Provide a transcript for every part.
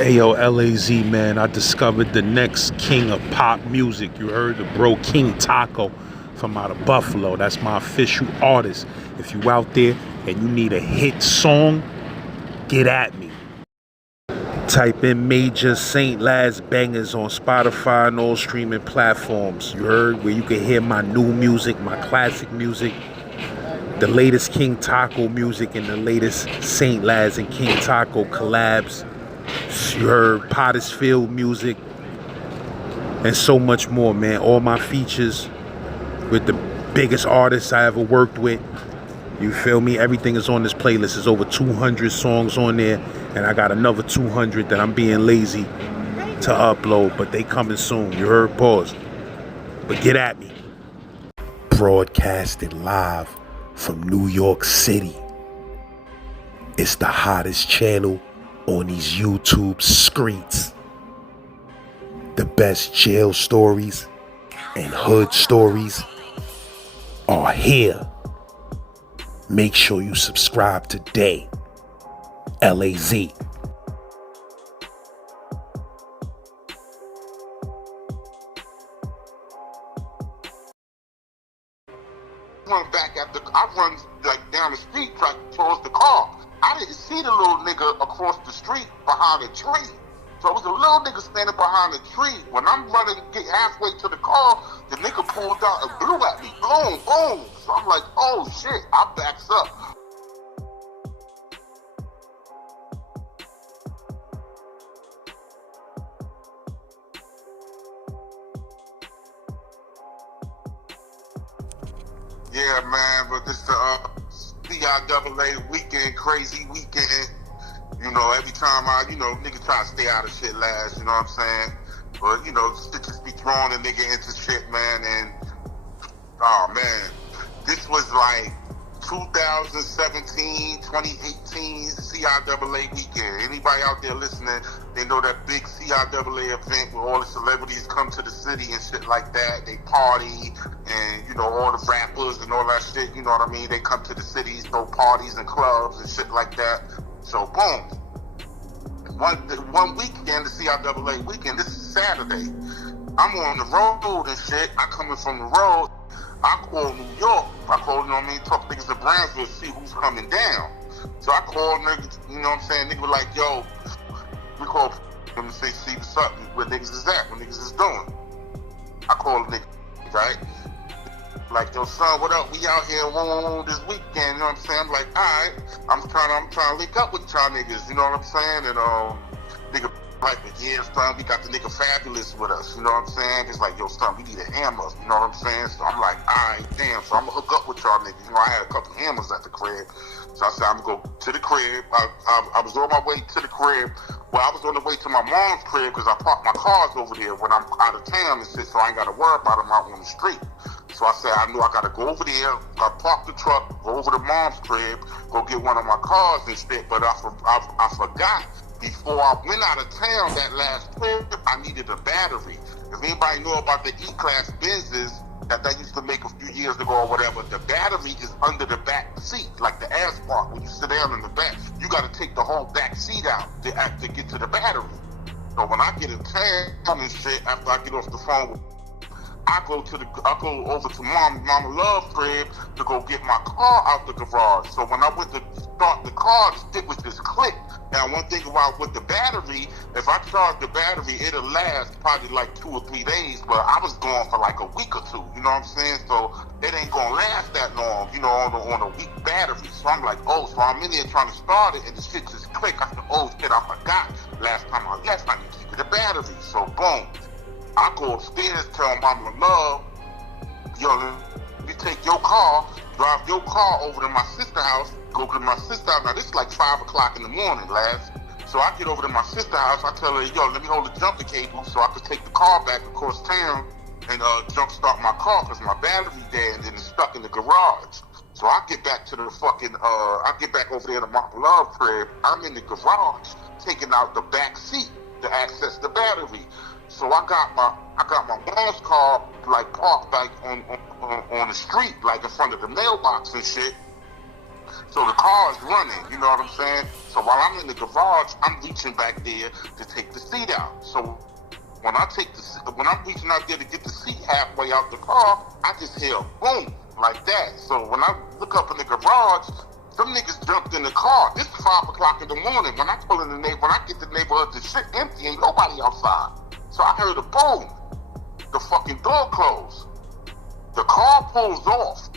Ayo, LAZ, man, I discovered the next king of pop music. You heard the bro King Taco from out of Buffalo. That's my official artist. If you out there and you need a hit song, get at me. Type in Major Saint Laz Bangers on Spotify and all streaming platforms. You heard, where you can hear my new music, my classic music, the latest King Taco music, and the latest Saint Laz and King Taco collabs. You heard Pottersfield music and so much more, man. All my features with the biggest artists I ever worked with. You feel me? Everything is on this playlist. There's over 200 songs on there, and I got another 200 that I'm being lazy to upload, but they coming soon. You heard? Pause. But get at me. Broadcasted live from New York City. It's the hottest channel on these YouTube streets. The best jail stories and hood stories are here. Make sure you subscribe today. LAZ. I run like down the street like towards the car. I didn't see the little nigga across the street behind a tree. So it was a little nigga standing behind a tree. When I'm running to get halfway to the car, the nigga pulled out and blew at me. Boom, boom. So I'm like, oh shit, I backs up. Yeah, man, but this the CIAA weekend, crazy weekend. You know, every time nigga try to stay out of shit last, you know what I'm saying? But, shit just be throwing a nigga into shit, man, and, oh, man, this was like 2017, 2018 CIAA weekend. Anybody out there listening, they know that big CIAA event where all the celebrities come to the city and shit like that. They party and, all the rappers and all that shit, you know what I mean? They come to the cities, throw parties and clubs and shit like that. So, boom. One weekend, the CIAA weekend, this is Saturday. I'm on the road and shit. I coming from the road. I call New York. I call, talk niggas to Brownsville, see who's coming down. So I call niggas, you know what I'm saying? Niggas were like, yo, we call them and say, see what's up, where niggas is at, what niggas is doing. I call the nigga, right? Like, yo, son, what up? We out here this weekend, you know what I'm saying? I'm like, all right, I'm trying to link up with y'all niggas, you know what I'm saying? And nigga like, yeah, son, we got the nigga Fabulous with us, you know what I'm saying? It's like, yo, son, we need a hammer, you know what I'm saying? So I'm like, all right, damn, so I'm gonna hook up with y'all niggas. I had a couple hammers at the crib. So I said, I'm gonna go to the crib. I was on my way to the crib. Well, I was on the way to my mom's crib because I parked my cars over there when I'm out of town and shit, so I ain't gotta worry about them out on the street. So I said, I knew I gotta go over there. I parked the truck, go over to mom's crib, go get one of my cars and shit, but I forgot. Before I went out of town that last trip, I needed a battery. If anybody know about the E-Class Benzes that they used to make a few years ago or whatever, the battery is under the back seat, like the asphalt. When you sit down in the back, you got to take the whole back seat out to get to the battery. So when I get in town and shit, after I get off the phone with I go over to Mama Love's crib to go get my car out the garage. So when I went to start the car, the stick was just click. Now, one thing about with the battery, if I charge the battery, it'll last probably like 2 or 3 days, but I was going for like a week or two, you know what I'm saying? So it ain't gonna last that long, on a weak battery. So I'm like, so I'm in there trying to start it, and the shit just click. I said, oh shit, I forgot. Last time I left, I need to keep the battery. So boom. I go upstairs, tell Mama Love, yo, you take your car, drive your car over to my sister's house, go to my sister's house. Now, this is like 5 o'clock in the morning, lads. So I get over to my sister's house, I tell her, yo, let me hold the jumper cable so I can take the car back across town and jump start my car because my battery dead and then it's stuck in the garage. So I get back to the fucking, I get back over there to Mama Love's crib. I'm in the garage taking out the back seat to access the battery. So I got my mom's car like parked like on the street, like in front of the mailbox and shit. So the car is running, you know what I'm saying? So while I'm in the garage, I'm reaching back there to take the seat out. So when I'm reaching out there to get the seat halfway out the car, I just hear a boom like that. So when I look up in the garage, some niggas jumped in the car. This is 5 o'clock in the morning. When I get to the neighborhood, the shit empty and nobody outside. So I heard a boom. The fucking door closed. The car pulls off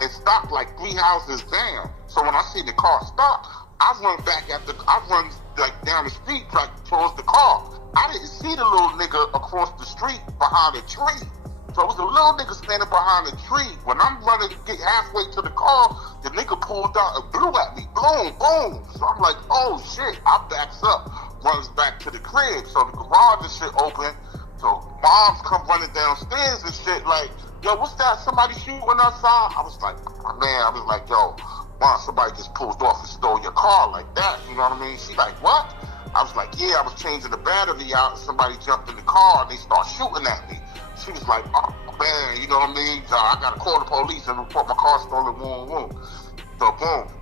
and stopped like 3 houses down. So when I see the car stop, I run like down the street like towards the car. I didn't see the little nigga across the street behind a tree. So it was a little nigga standing behind a tree. When I'm running to get halfway to the car, the nigga pulled out and blew at me. Boom, boom. So I'm like, oh shit. I backs up, runs back to the crib. So the garage and shit open. So moms come running downstairs and shit like, yo, what's that? Somebody shooting outside? I was like, yo, mom, somebody just pulled off and stole your car like that. You know what I mean? She like, what? I was like, yeah, I was changing the battery out and somebody jumped in the car and they start shooting at me. She was like, oh man, you know what I mean? I gotta call the police and report my car stolen, boom. So boom.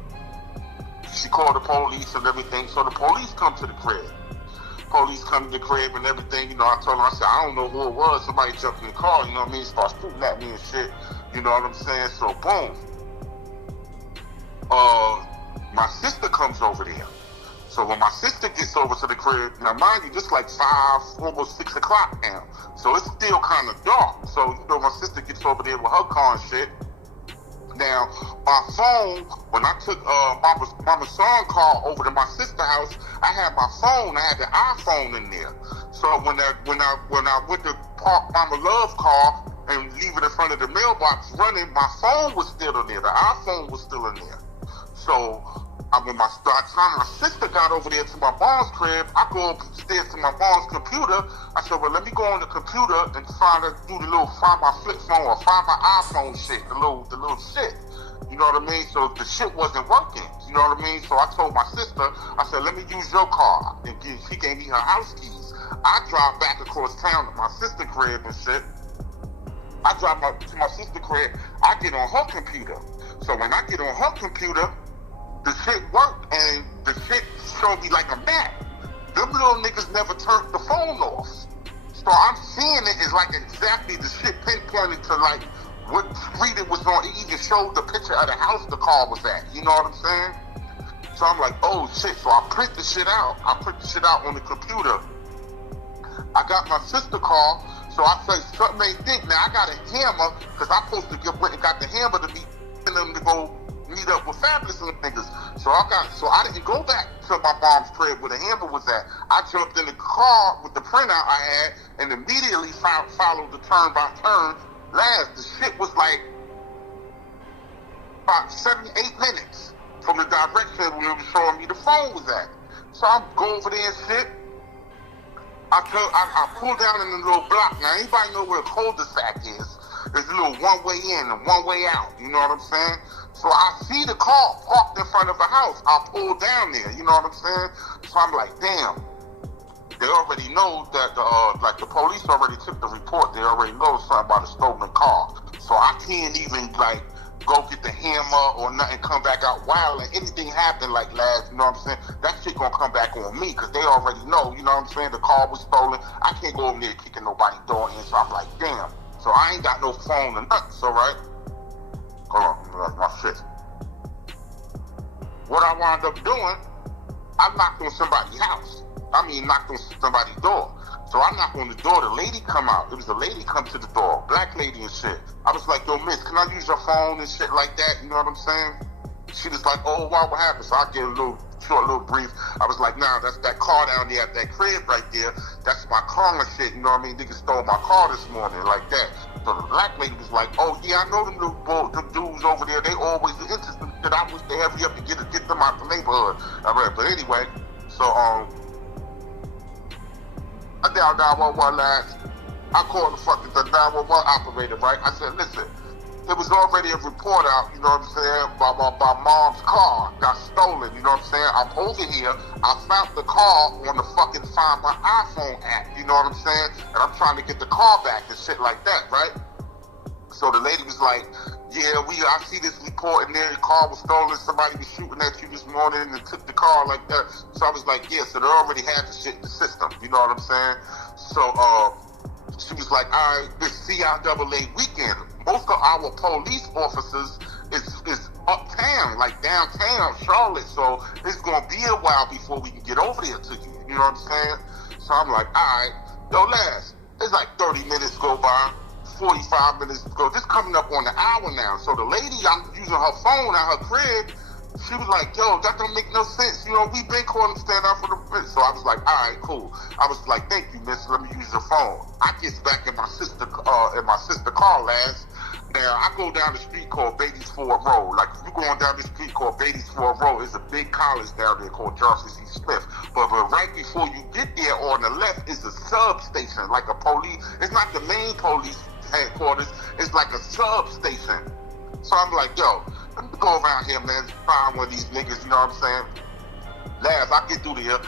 She called the police and everything. So the police come to the crib. Police come to the crib and everything, you know, I told them, I said, I don't know who it was. Somebody jumped in the car, you know what I mean? Starts shooting at me and shit. You know what I'm saying? So boom. My sister comes over there. So when my sister gets over to the crib, now mind you, this like 5, almost 6 o'clock now. So it's still kind of dark. So, you know, my sister gets over there with her car and shit. Now, my phone, when I took Mama's son car over to my sister's house, I had my phone, I had the iPhone in there. So when I went to park Mama Love's car and leave it in front of the mailbox running, my phone was still in there, the iPhone was still in there. So when my sister got over there to my mom's crib, I go upstairs to my mom's computer. I said, well, let me go on the computer and find my flip phone or find my iPhone shit, the little shit. You know what I mean? So the shit wasn't working. You know what I mean? So I told my sister, I said, let me use your car. And she gave me her house keys. I drive back across town to my sister's crib and shit. I drive to my sister's crib. I get on her computer. So when I get on her computer, the shit worked and the shit showed me like a map. Them little niggas never turned the phone off. So I'm seeing it as like exactly the shit pinpointed to like what street it was on. It even showed the picture of the house the car was at. You know what I'm saying? So I'm like, oh shit. So I print the shit out. I print the shit out on the computer. I got my sister call. So I say, something ain't think. Now I got a hammer because I'm supposed to went and got the hammer to be them to go meet up with Fabulous and the niggas. So I didn't go back to my mom's crib where the hammer was at. I jumped in the car with the printout I had and immediately followed the turn by turn. The shit was like about 7-8 minutes from the direction where it was showing me the phone was at. So I go over there and shit. I pull down in the little block. Now anybody know where a cul-de-sac is? There's a little one way in and one way out. You know what I'm saying? So I see the car parked in front of the house. I pull down there. You know what I'm saying? So I'm like, damn. They already know that the police already took the report. They already know something about a stolen car. So I can't even like go get the hammer or nothing, come back out wild and anything happened like last, you know what I'm saying? That shit gonna come back on me because they already know, you know what I'm saying? The car was stolen. I can't go over there kicking nobody's door in. So I'm like, damn. So I ain't got no phone or nothing, so right? Hold on, my shit. What I wound up doing, I knocked on somebody's house. Knocked on somebody's door. So I knocked on the door, the lady come out. It was a lady come to the door, black lady and shit. I was like, yo, miss, can I use your phone and shit like that? You know what I'm saying? She was like, oh, wow, what happened? So I gave a little brief. I was like, nah, that's that car down there at that crib right there. That's my car and shit, you know what I mean? Niggas stole my car this morning, like that. So the black lady was like, oh, yeah, I know them dudes over there. They always interested that I wish they hurry up and get them out the neighborhood. All right, but anyway, so, I dialed 911 last. I called the 911 operator, right? I said, listen, there was already a report out, you know what I'm saying, by mom's car got stolen, you know what I'm saying? I'm over here, I found the car on the fucking Find My iPhone app, you know what I'm saying? And I'm trying to get the car back and shit like that, right? So the lady was like, yeah, I see this report in there, the car was stolen, somebody was shooting at you this morning and took the car like that. So I was like, yeah, so they already had the shit in the system, you know what I'm saying? So she was like, all right, this CIAA weekend, most of our police officers is uptown, like downtown Charlotte, so it's gonna be a while before we can get over there to you, you know what I'm saying? So I'm like, all right, yo, last, it's like 30 minutes go by, 45 minutes go, this coming up on the hour now. So the lady, I'm using her phone at her crib, she was like, yo, that don't make no sense. You know, we been calling to stand out for the print. So I was like, all right, cool. I was like, thank you, miss, let me use your phone. I get back in my sister car last. Now, I go down the street called Beatty's Ford Road. Like, if you're going down the street called Beatty's Ford Road, it's a big college down there called Johnson C. Smith. But right before you get there on the left is a substation, like a police. It's not the main police headquarters. It's like a substation. So I'm like, yo, let me go around here, man, find one of these niggas, you know what I'm saying? Last, I get through there,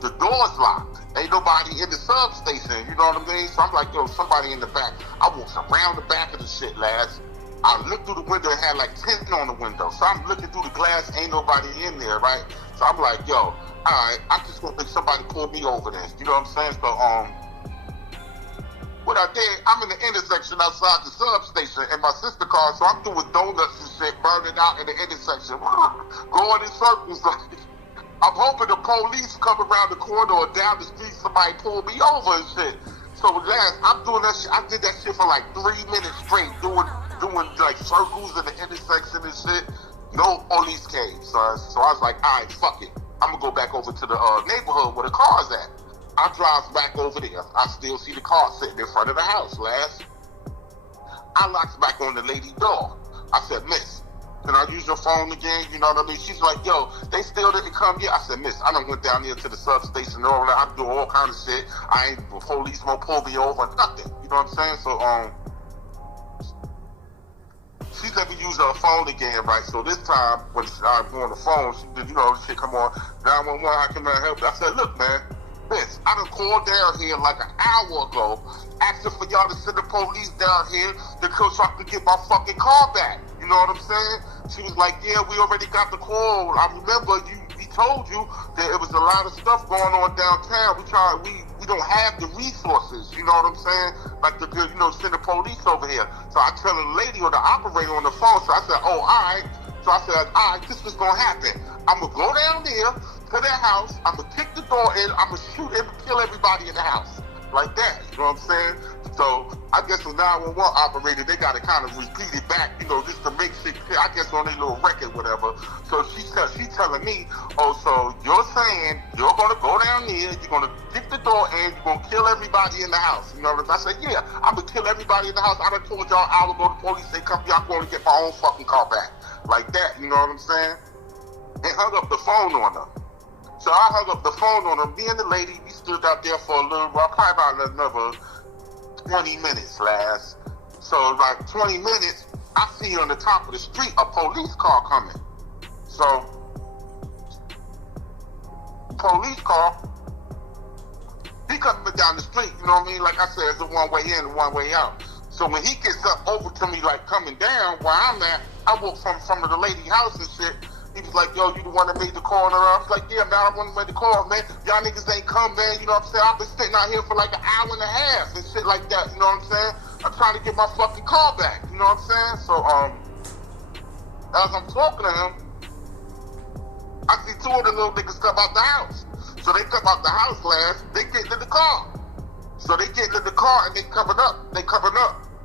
the door's locked. Ain't nobody in the substation, you know what I mean? So I'm like, yo, somebody in the back. I walk around the back of the shit, last. I looked through the window, it had like tint on the window. So I'm looking through the glass, ain't nobody in there, right? So I'm like, yo, all right, I'm just gonna think somebody pulled me over there, you know what I'm saying? So, what I did, I'm in the intersection outside the substation in my sister car, so I'm doing donuts and shit, burning out in the intersection, going in circles. I'm hoping the police come around the corner or down the street, somebody pull me over and shit. So last, I'm doing that shit. I did that shit for like 3 minutes straight, doing like circles in the intersection and shit. No police came, son. So I was like, all right, fuck it. I'm gonna go back over to the neighborhood where the car's at. I drive back over there. I still see the car sitting in front of the house, last. I locks back on the lady door. I said, miss, can I use your phone again? You know what I mean? She's like, yo, they still didn't come yet. I said, miss, I done went down there to the substation and all that. I'm doing all kind of shit. The police won't pull me over, nothing. You know what I'm saying? So, she let me use her phone again, right? So this time, when I'm on the phone, she did, you know, shit come on, 911, how can I help you? I said, look, man, miss, I done called down here like an hour ago, asking for y'all to send the police down here so I can get my fucking car back. You know what I'm saying? She was like, yeah, we already got the call. I remember we told you that it was a lot of stuff going on downtown. We don't have the resources, you know what I'm saying? Like to, you know, send the police over here. So I tell the lady or the operator on the phone, so I said, oh, all right. So I said, all right, this is gonna happen. I'm gonna go down there to their house, I'm gonna kick the door in, I'm gonna shoot and kill everybody in the house. Like that, you know what I'm saying? So I guess the 911 operator, they gotta kind of repeat it back, you know, just to make shit clear, I guess on their little record, whatever. So she telling me, oh, so you're saying you're gonna go down there, you're gonna kick the door in, you're gonna kill everybody in the house. You know what I mean? I said, yeah, I'm gonna kill everybody in the house. I done told y'all I would go to the police, they come here, I'm gonna get my own fucking car back. Like that, you know what I'm saying? And hung up the phone on her. So I hung up the phone on her. Me and the lady, we stood out there for a little while, probably about another 20 minutes, last. So like 20 minutes, I see on the top of the street a police car coming. So, police car, he coming down the street, you know what I mean? Like I said, it's a one way in and one way out. So when he gets up over to me, like coming down where I'm at, I walk from the lady's house and shit. He was like, yo, you the one that made the call? And I was like, yeah, man, I'm the one that made the call, man. Y'all niggas ain't come, man. You know what I'm saying? I've been sitting out here for like an hour and a half and shit like that. You know what I'm saying? I'm trying to get my fucking car back. You know what I'm saying? So, as I'm talking to him, I see two of the little niggas come out the house. So they come out the house, last. They get in the car. So they get in the car and they coming up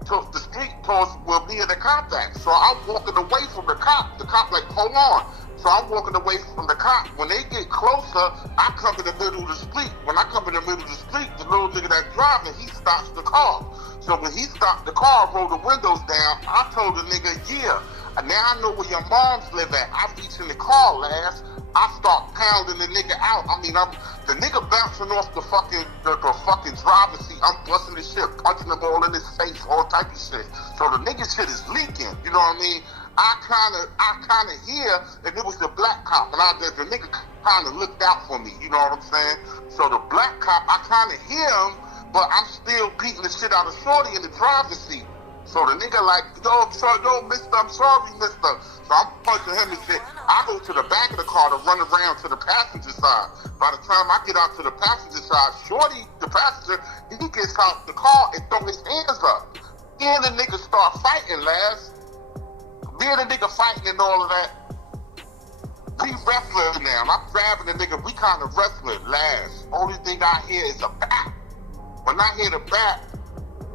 to the street towards where me and the cop at. So I'm walking away from the cop. The cop like, hold on. So I'm walking away from the cop. When they get closer, I come in the middle of the street. When I come in the middle of the street, the little nigga that's driving, he stops the car. So when he stopped the car, rolled the windows down, I told the nigga, yeah, now I know where your moms live at. I reach in the car, last. I start pounding the nigga out. I mean, the nigga bouncing off the fucking driver's seat. I'm busting his shit, punching him all in his face, all type of shit. So the nigga shit is leaking. You know what I mean? I kind of hear, and it was the black cop, and the nigga kind of looked out for me. You know what I'm saying? So the black cop, I kind of hear him, but I'm still beating the shit out of Shorty in the driver's seat. So the nigga like, yo, mister, I'm sorry, mister. So I'm punching him and shit. I go to the back of the car to run around to the passenger side. By the time I get out to the passenger side, Shorty, the passenger, he gets out the car and throw his hands up. Me and the nigga start fighting, lads. Me and the nigga fighting and all of that. We wrestling now. I'm grabbing the nigga. We kind of wrestling, lads. Only thing I hear is a bat. When I hear the bat,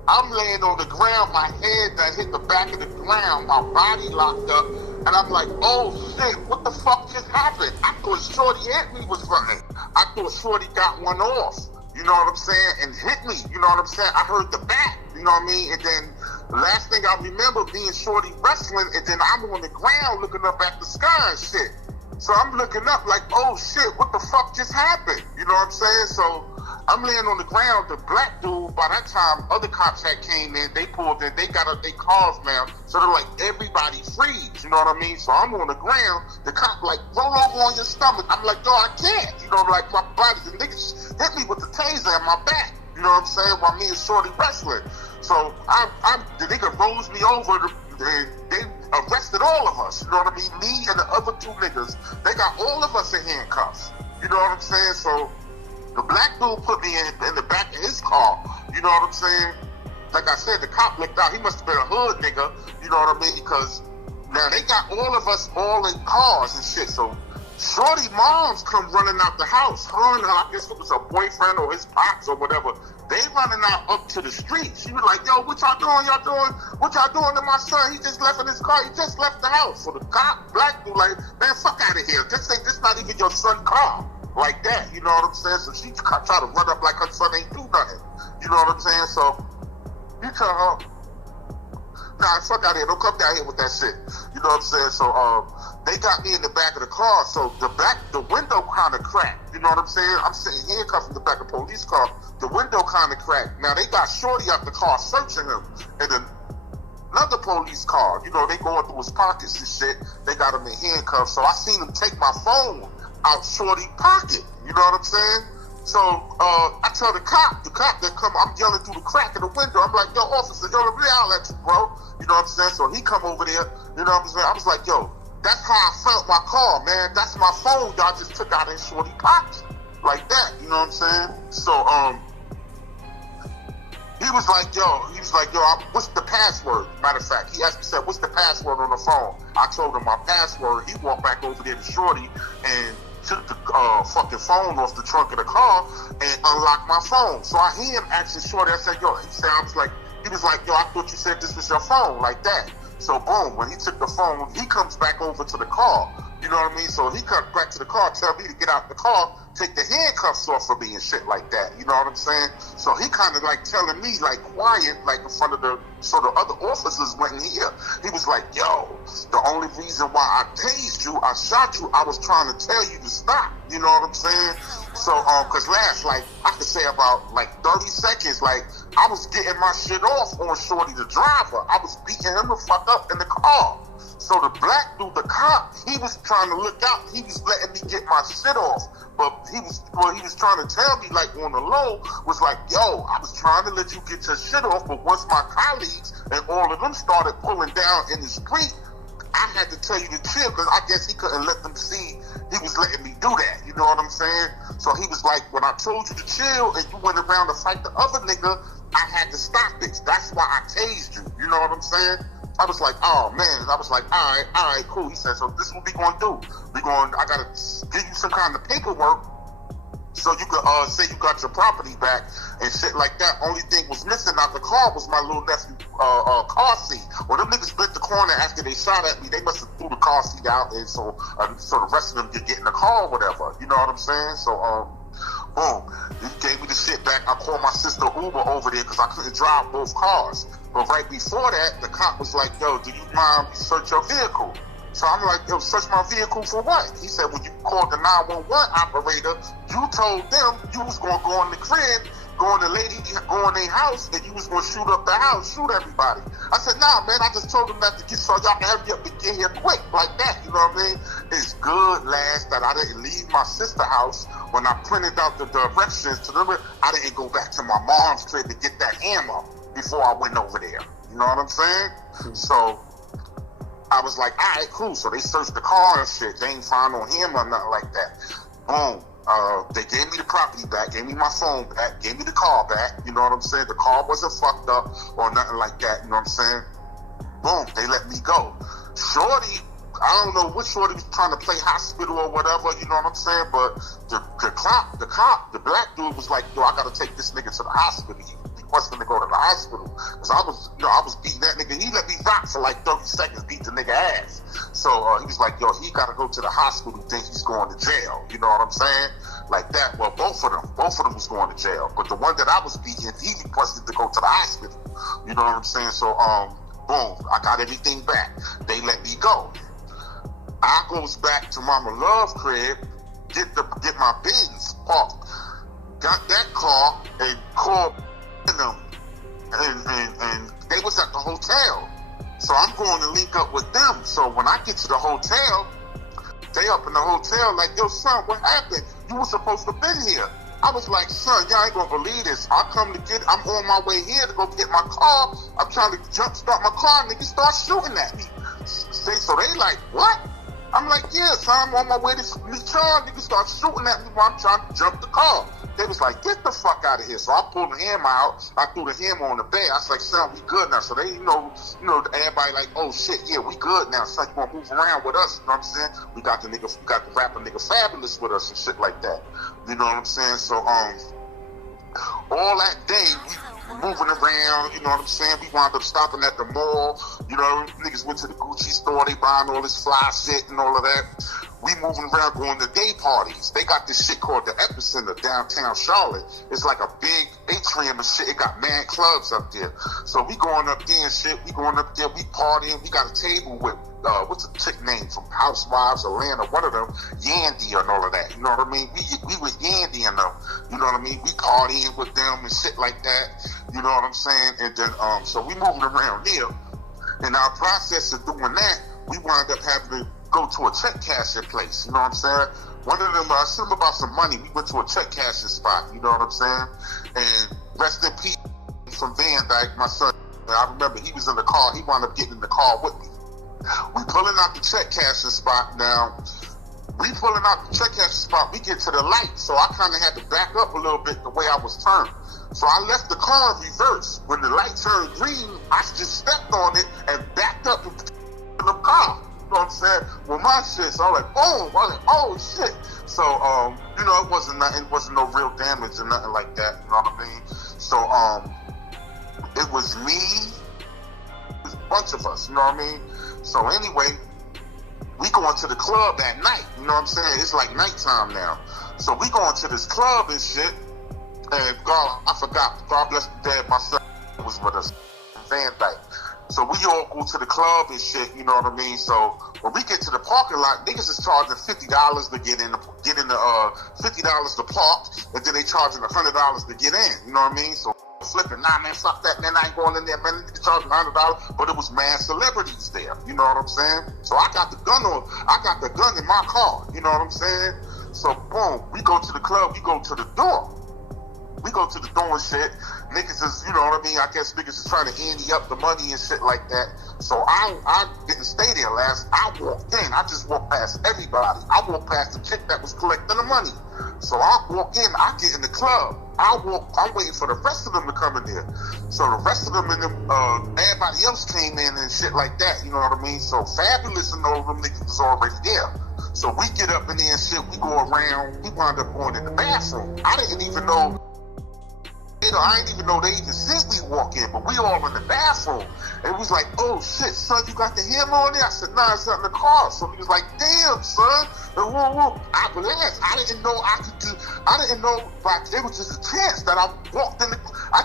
I'm laying on the ground, my head that hit the back of the ground, my body locked up, and I'm like, oh shit, what the fuck just happened? I thought Shorty hit me was running. I thought Shorty got one off, you know what I'm saying, and hit me, you know what I'm saying? I heard the bat, you know what I mean? And then the last thing I remember being Shorty wrestling, and then I'm on the ground looking up at the sky and shit. So I'm looking up like, oh shit, what the fuck just happened? You know what I'm saying? So I'm laying on the ground. The black dude, by that time, other cops had came in. They pulled in. They got up their cars now. So they're like, everybody freeze. You know what I mean? So I'm on the ground. The cop like, roll over on your stomach. I'm like, no, I can't. You know, like my body, the niggas hit me with the taser in my back. You know what I'm saying? While me and Shorty wrestling. So the nigga rolls me over. They arrested all of us. You know what I mean? Me and the other two niggas. They got all of us in handcuffs. You know what I'm saying? So the black dude put me in the back of his car. You know what I'm saying? Like I said, the cop looked out. He must have been a hood nigga. You know what I mean? Because now they got all of us all in cars and shit. So Shorty moms come running out the house. Her and I guess it was her boyfriend or his pops or whatever. They running out up to the street. She was like, yo, what y'all doing? What y'all doing to my son? He just left in his car. He just left the house. So the cop, black dude, like, man, fuck out of here. This not even your son's car. Like that, you know what I'm saying? So she try to run up like her son ain't do nothing. You know what I'm saying? So you tell her, nah, fuck out of here. Don't come down here with that shit. You know what I'm saying? So they got me in the back of the car. So the window kind of cracked. You know what I'm saying? I'm sitting handcuffed in the back of the police car. The window kind of cracked. Now they got Shorty out the car searching him. And then another police car, you know, they going through his pockets and shit. They got him in handcuffs. So I seen him take my phone out Shorty pocket, you know what I'm saying? So I tell the cop that come, I'm yelling through the crack in the window. I'm like, yo, officer, yo, I'll let you, bro. You know what I'm saying? So he come over there, you know what I'm saying? I was like, yo, that's how I felt my car, man. That's my phone y'all just took out in Shorty pocket. Like that, you know what I'm saying? So he was like, yo, what's the password? Matter of fact, he asked me, said, what's the password on the phone? I told him my password. He walked back over there to Shorty and took the fucking phone off the trunk of the car and unlocked my phone. So I hear him asking Shorty, I said, yo, he was like, yo, I thought you said this was your phone, like that. So boom, when he took the phone, he comes back over to the car. You know what I mean? So he comes back to the car, tell me to get out the car, take the handcuffs off of me and shit like that. You know what I'm saying? So he kind of like telling me like quiet, like in front of so the other officers went in here. He was like, yo, the only reason why I tased you, I shot you, I was trying to tell you to stop. You know what I'm saying? So, cause last, like, I could say about like 30 seconds, like, I was getting my shit off on Shorty the driver. I was beating him the fuck up in the car. So the black dude, the cop, he was trying to look out. He was letting me get my shit off. But he was trying to tell me, like, on the low, was like, yo, I was trying to let you get your shit off, but once my colleagues and all of them started pulling down in the street, I had to tell you to chill, because I guess he couldn't let them see he was letting me do that. You know what I'm saying? So he was like, when I told you to chill and you went around to fight the other nigga, I had to stop this. That's why I tased you. You know what I'm saying? I was like, oh man. I was like, all right, cool. He said, so this is what we gonna do. I gotta give you some kind of paperwork so you could say you got your property back and shit like that. Only thing was missing out the car was my little nephew car seat. Well, them niggas split the corner after they shot at me. They must have threw the car seat out, and so the rest of them could get in the car or whatever. You know what I'm saying? So boom, he gave me the shit back. I called my sister Uber over there because I couldn't drive both cars. But right before that, the cop was like, yo, do you mind search your vehicle? So I'm like, yo, search my vehicle for what? He said, when you called the 911 operator, you told them you was going to go in the crib, go in their house, and you was going to shoot up the house, shoot everybody. I said, nah, man, I just told them that to get so y'all can hurry up and get here quick, like that, you know what I mean? It's good, last, that I didn't leave my sister's house. When I printed out the directions to them, I didn't go back to my mom's crib to get that hammer before I went over there. You know what I'm saying? So I was like, all right, cool. So they searched the car and shit. They ain't found no him or nothing like that. Boom. They gave me the property back, gave me my phone back, gave me the car back. You know what I'm saying? The car wasn't fucked up or nothing like that. You know what I'm saying? Boom. They let me go. Shorty, I don't know what Shorty was trying to play hospital or whatever. You know what I'm saying? But the cop, the black dude was like, yo, I gotta take this nigga to the hospital. He wants him to go to the hospital. Cause I was beating that nigga. He let me rock for like 30 seconds, beat the nigga ass. So he was like, yo, he gotta go to the hospital, think he's going to jail. You know what I'm saying? Like that. Well, both of them was going to jail. But the one that I was beating, he requested to go to the hospital. You know what I'm saying? So, boom, I got everything back. They let me go. I goes back to Mama Love crib, get my Benz parked, got that car and called them, and they was at the hotel. So I'm going to link up with them. So when I get to the hotel, they up in the hotel like, yo, son, what happened? You were supposed to been here. I was like, son, y'all ain't gonna believe this. I'm on my way here to go get my car. I'm trying to start my car, and niggas start shooting at me. So they like, what? I'm like, yeah, son, I'm on my way to meet y'all. Niggas start shooting at me while I'm trying to jump the car. They was like, get the fuck out of here. So I pulled the hammer out. I threw the hammer on the bed. I was like, son, we good now. So they, you know, everybody like, oh shit, yeah, we good now. Son, you gonna move around with us? You know what I'm saying? We got the rapper nigga Fabulous with us and shit like that. You know what I'm saying? So all that day we moving around, you know what I'm saying? We wound up stopping at the mall, you know, niggas went to the Gucci store, they buying all this fly shit and all of that. We moving around going to day parties. They got this shit called the Epicenter downtown Charlotte. It's like a big atrium and shit. It got mad clubs up there. So we going up there and shit. We going up there, we partying. We got a table with, what's the chick name from Housewives Atlanta, one of them, Yandy and all of that. You know what I mean? We with Yandy and them. You know what I mean? We partying with them and shit like that. You know what I'm saying? And then, so we moving around there. In our process of doing that, we wound up having to go to a check cashing place. You know what I'm saying? One of them, I sent them about some money. We went to a check cashing spot. You know what I'm saying? And rest in peace from Van Dyke, my son. I remember he was in the car. He wound up getting in the car with me. We pulling out the check cashing spot now. We pulling out the check cashing spot. We get to the light. So I kind of had to back up a little bit the way I was turned. So I left the car in reverse. When the light turned green, I just stepped on it and backed up in the car. You know what I'm saying? Well, my shit. So I was like, boom. I was like, oh shit. So, you know, it wasn't no real damage or nothing like that. You know what I mean? So, it was me, it was a bunch of us. You know what I mean? So anyway, we going to the club at night. You know what I'm saying? It's like nighttime now. So we going to this club and shit. And God bless the dead, my son was with us, Van Dyke. So we all go to the club and shit, you know what I mean? So when we get to the parking lot, niggas is charging $50 to get in the $50 to park, and then they charging $100 to get in, you know what I mean? So flipping, nah man, fuck that, man, I ain't going in there, man, niggas charging $100, but it was mad celebrities there, you know what I'm saying? So I got the gun in my car, you know what I'm saying? So boom, we go to the club, we go to the door. We go to the door and shit. Niggas is, you know what I mean? I guess niggas is trying to ante up the money and shit like that. So I didn't stay there last. I walked in. I just walked past everybody. I walked past the chick that was collecting the money. So I walk in. I get in the club. I'm waiting for the rest of them to come in there. So the rest of them and everybody else came in and shit like that. You know what I mean? So Fabulous and all of them niggas was already there. So we get up in there and shit. We go around. We wound up going in the bathroom. I didn't even know. You know, I didn't even know they even seen me walk in, but we all in the bathroom. And it was like, oh shit, son, you got the hammer on there? I said, nah, it's not in the car. So he was like, damn, son. And I relaxed. I didn't know, like, it was just a chance that I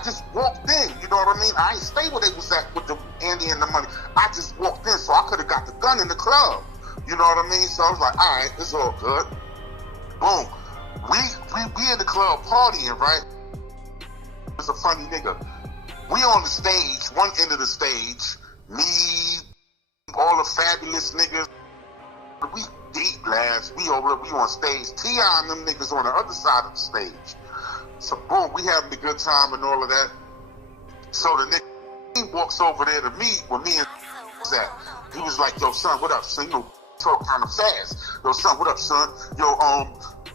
just walked in, you know what I mean? I ain't stay where they was at with the Andy and the money. I just walked in, so I could have got the gun in the club. You know what I mean? So I was like, all right, it's all good. Boom. We in the club partying, right? It's a funny nigga. We on the stage, one end of the stage, me, all the Fabulous niggas, we deep laughs, we on stage, T.I. and them niggas on the other side of the stage. So boom, we having a good time and all of that. So the nigga he walks over there to meet where me and at. He was like, yo, son, what up, son? You know, talk kind of fast. Yo, son, what up, son? Yo,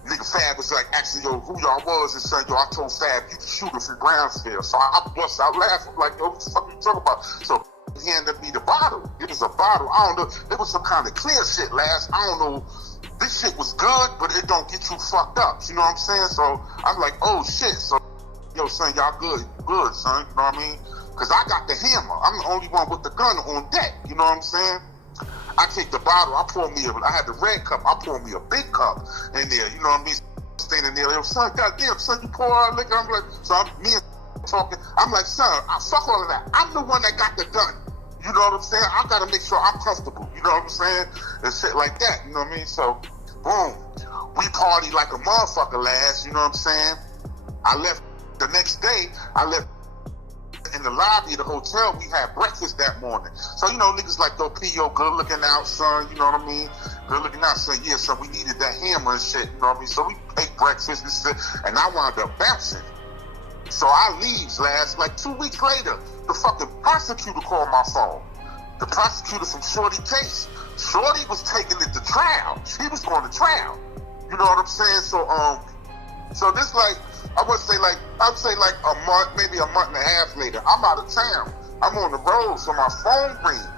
nigga Fab was like, actually, yo, who y'all was? And son, yo, I told Fab, you can shoot him from Brownsville. So I bust out laughing, like, yo, what the fuck you talking about? So he handed me the bottle. It was a bottle. I don't know. It was some kind of clear shit, last. I don't know. This shit was good, but it don't get you fucked up. You know what I'm saying? So I'm like, oh shit. So, yo, son, y'all good, son. You know what I mean? Because I got the hammer. I'm the only one with the gun on deck. You know what I'm saying? I take the bottle. I had the red cup. I pour me a big cup in there. You know what I mean? Standing there. Yo, son, goddamn, son, you pour all liquor. I'm like, so me and talking. I'm like, son, fuck all of that. I'm the one that got the gun. You know what I'm saying? I got to make sure I'm comfortable. You know what I'm saying? And shit like that. You know what I mean? So, boom. We party like a motherfucker last. You know what I'm saying? I left the next day. I left in the lobby of the hotel. We had breakfast that morning. So, you know, niggas like, yo, P.O., good looking out, son. You know what I mean? Good looking out, son. Yeah, son, we needed that hammer and shit. You know what I mean? So we ate breakfast and shit. And I wound up bouncing. So I leaves last, like 2 weeks later, the fucking prosecutor called my phone. The prosecutor from Shorty case. Shorty was taking it to trial. She was going to trial. You know what I'm saying? So this like, I would say like a month, maybe a month and a half later, I'm out of town. I'm on the road, so my phone rings.